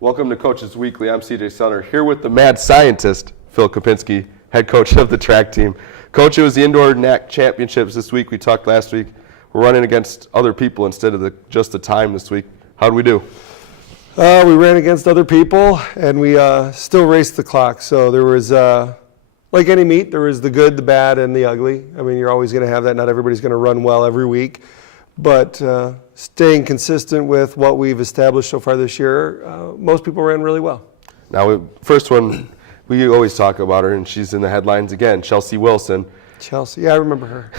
Welcome to Coaches Weekly. I'm CJ Sunner here with the mad scientist, Phil Kopinski, head coach of the track team. Coach, it was the Indoor NACC Championships this week. We talked last week. We're running against other people instead of just the time this week. How did we do? We ran against other people, and we still raced the clock. So there was, like any meet, there was the good, the bad, and the ugly. I mean, you're always going to have that. Not everybody's going to run well every week. But staying consistent with what we've established so far this year, most people ran really well. Now, first one, we always talk about her, and she's in the headlines again, Chelsea Wilson. Chelsea, yeah, I remember her.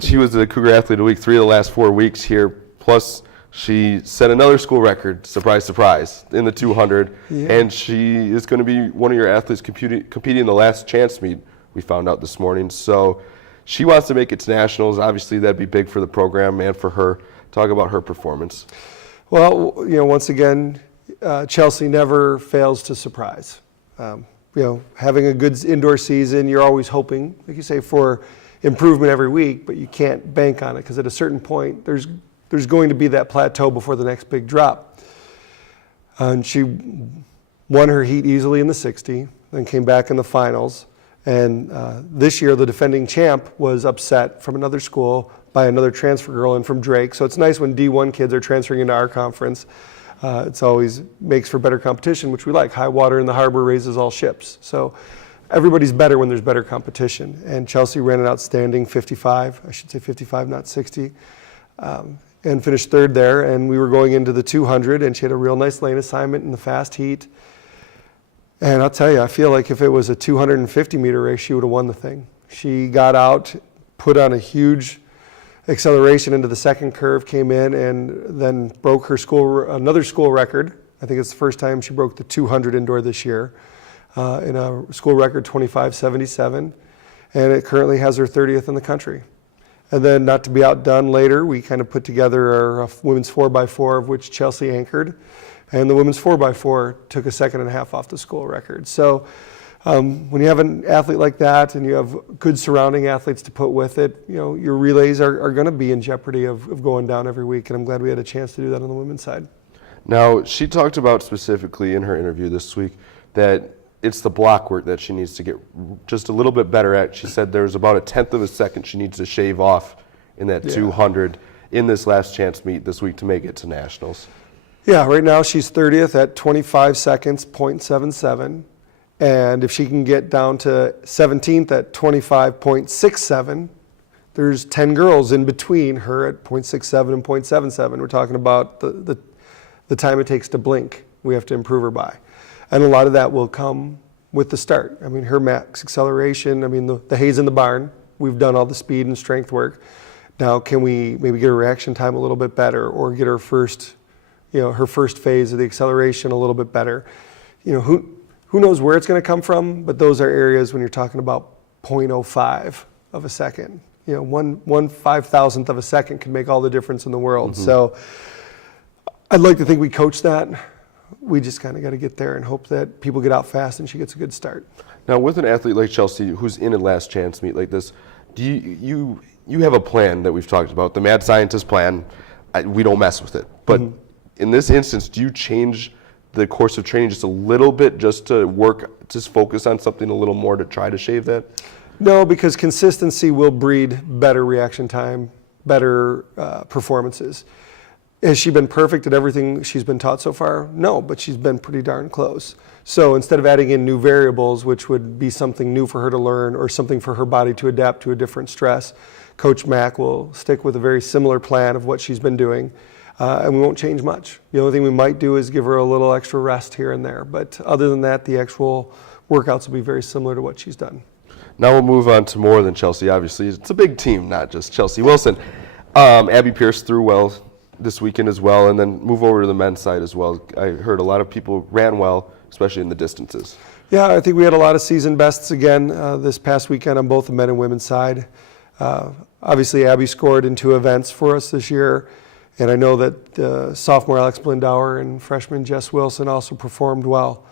She was the Cougar Athlete of the Week 3 of the last 4 weeks here. Plus, she set another school record, surprise, surprise, in the 200. Yeah. And she is going to be one of your athletes competing in the last chance meet, we found out this morning. So she wants to make it to nationals. Obviously, that'd be big for the program and for her. Talk about her performance. Well, once again, Chelsea never fails to surprise. Having a good indoor season, you're always hoping, like you say, for improvement every week, but you can't bank on it because at a certain point, there's going to be that plateau before the next big drop. And she won her heat easily in the 60, then came back in the finals. And this year, the defending champ was upset from another school by another transfer girl in from Drake. So it's nice when D1 kids are transferring into our conference. It's always makes for better competition, which we like. High water in the harbor raises all ships. So everybody's better when there's better competition. And Chelsea ran an outstanding 55, I should say 55, not 60, and finished third there. And we were going into the 200, and she had a real nice lane assignment in the fast heat. And I'll tell you, I feel like if it was a 250-meter race, she would have won the thing. She got out, put on a huge acceleration into the second curve, came in, and then broke her another school record. I think it's the first time she broke the 200 indoor this year in a school record 25:77, and it currently has her 30th in the country. And then, not to be outdone later, we kind of put together our women's 4x4, of which Chelsea anchored. And the women's 4x4 took a second and a half off the school record. So when you have an athlete like that and you have good surrounding athletes to put with it, your relays are going to be in jeopardy of going down every week. And I'm glad we had a chance to do that on the women's side. Now, she talked about specifically in her interview this week that it's the block work that she needs to get just a little bit better at. She said there's about a tenth of a second she needs to shave off in that 200 in this last chance meet this week to make it to nationals. Yeah, right now she's 30th at 25 seconds, 0.77. And if she can get down to 17th at 25.67, there's 10 girls in between her at 0.67 and 0.77. We're talking about the time it takes to blink we have to improve her by. And a lot of that will come with the start. I mean, her max acceleration, the hay's in the barn. We've done all the speed and strength work. Now, can we maybe get her reaction time a little bit better or get her first phase of the acceleration a little bit better? Who knows where it's going to come from, but those are areas when you're talking about 0.05 of a second. One 5,000th of a second can make all the difference in the world. Mm-hmm. So I'd like to think we coach that. We just kind of got to get there and hope that people get out fast and she gets a good start. Now, with an athlete like Chelsea who's in a last chance meet like this, do you have a plan that we've talked about, the mad scientist plan? We don't mess with it. But in this instance, do you change the course of training just a little bit just to focus on something a little more to try to shave that? No, because consistency will breed better reaction time, better performances. Has she been perfect at everything she's been taught so far? No, but she's been pretty darn close. So instead of adding in new variables, which would be something new for her to learn or something for her body to adapt to a different stress, Coach Mack will stick with a very similar plan of what she's been doing. And we won't change much. The only thing we might do is give her a little extra rest here and there. But other than that, the actual workouts will be very similar to what she's done. Now we'll move on to more than Chelsea, obviously. It's a big team, not just Chelsea Wilson. Abby Pierce threw well this weekend as well, and then move over to the men's side as well. I heard a lot of people ran well, especially in the distances. Yeah, I think we had a lot of season bests again this past weekend on both the men and women's side. Obviously, Abby scored in 2 events for us this year. And I know that sophomore Alex Blindauer and freshman Jess Wilson also performed well.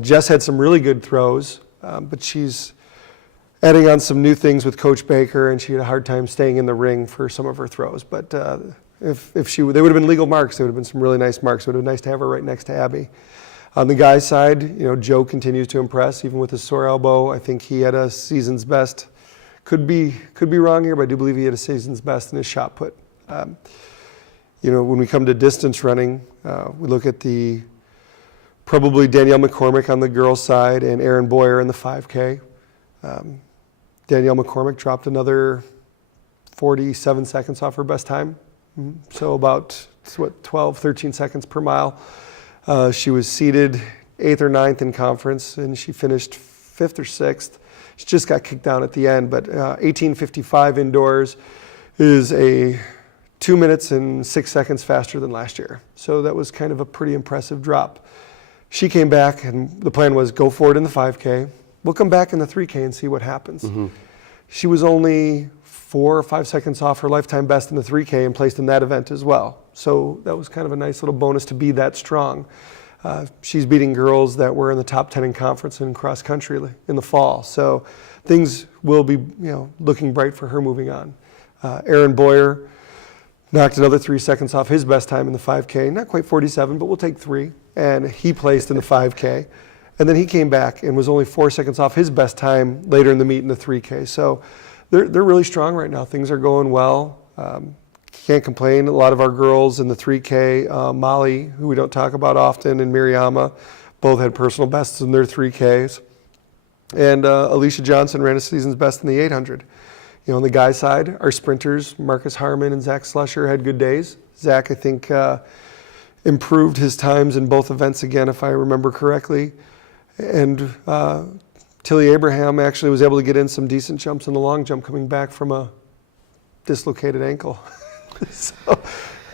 Jess had some really good throws, but she's adding on some new things with Coach Baker, and she had a hard time staying in the ring for some of her throws. But if they would have been legal marks, they would have been some really nice marks. It would have been nice to have her right next to Abby. On the guys' side, Joe continues to impress, even with his sore elbow. I think he had a season's best. Could be wrong here, but I do believe he had a season's best in his shot put. When we come to distance running, we look at probably Danielle McCormick on the girls' side and Erin Boyer in the 5K. Danielle McCormick dropped another 47 seconds off her best time. So about 12, 13 seconds per mile. She was seeded 8th or 9th in conference, and she finished 5th or 6th. She just got kicked down at the end, but 18:55 indoors is a 2 minutes and 6 seconds faster than last year. So that was kind of a pretty impressive drop. She came back, and the plan was go forward in the 5K. We'll come back in the 3K and see what happens. She was only 4 or 5 seconds off her lifetime best in the 3K and placed in that event as well. So that was kind of a nice little bonus to be that strong. She's beating girls that were in the top 10 in conference and cross country in the fall. So things will be looking bright for her moving on. Erin Boyer knocked another 3 seconds off his best time in the 5K. Not quite 47, but we'll take 3. And he placed in the 5K. And then he came back and was only 4 seconds off his best time later in the meet in the 3K. So they're really strong right now. Things are going well. Can't complain. A lot of our girls in the 3K, Molly, who we don't talk about often, and Miriama, both had personal bests in their 3Ks. And Alicia Johnson ran a season's best in the 800. On the guys' side, our sprinters, Marcus Harmon and Zach Slusher, had good days. Zach, I think, improved his times in both events again, if I remember correctly. And Tilly Abraham actually was able to get in some decent jumps in the long jump coming back from a dislocated ankle. We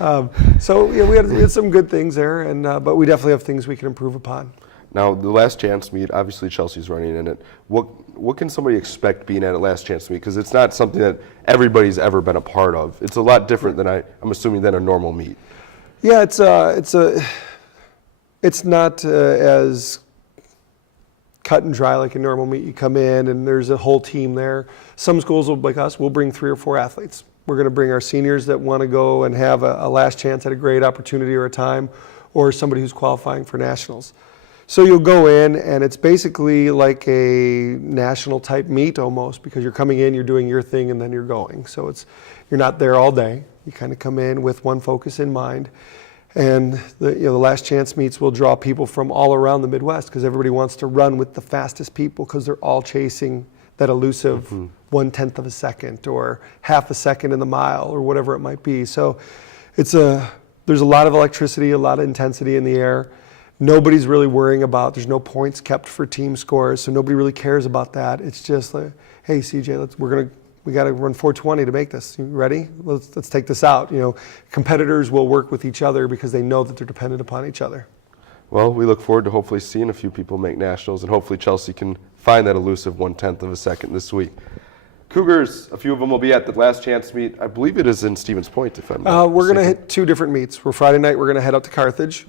had some good things there, and but we definitely have things we can improve upon. Now, the last chance meet, obviously Chelsea's running in it. What can somebody expect being at a last chance meet? Because it's not something that everybody's ever been a part of. It's a lot different than I'm assuming than a normal meet. Yeah, it's not as cut and dry like a normal meet. You come in and there's a whole team there. Some schools like us will bring 3 or 4 athletes. We're going to bring our seniors that want to go and have a last chance at a great opportunity or a time, or somebody who's qualifying for nationals. So you'll go in, and it's basically like a national type meet almost, because you're coming in, you're doing your thing, and then you're going. So you're not there all day. You kind of come in with one focus in mind. And the last chance meets will draw people from all around the Midwest, because everybody wants to run with the fastest people, because they're all chasing that elusive 1/10 of a second or half a second in the mile or whatever it might be. So there's a lot of electricity, a lot of intensity in the air. Nobody's really worrying about, there's no points kept for team scores, so nobody really cares about that. It's just like, hey, CJ, we got to run 4:20 to make this. You ready? Let's take this out. Competitors will work with each other because they know that they're dependent upon each other. Well, we look forward to hopefully seeing a few people make nationals, and hopefully Chelsea can find that elusive 1/10 of a second this week. Cougars, a few of them will be at the last chance meet. I believe it is in Stevens Point, if I'm not We're going to mistaken. hit 2 different meets. Friday night, we're going to head out to Carthage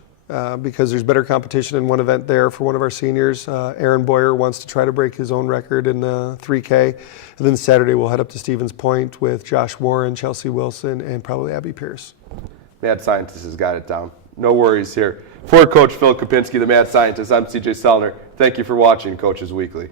because there's better competition in one event there for one of our seniors. Aaron Boyer wants to try to break his own record in the 3K. And then Saturday, we'll head up to Stevens Point with Josh Warren, Chelsea Wilson, and probably Abby Pierce. Mad Scientist has got it down. No worries here. For Coach Phil Kopinski, the Mad Scientist, I'm CJ Sellner. Thank you for watching Coaches Weekly.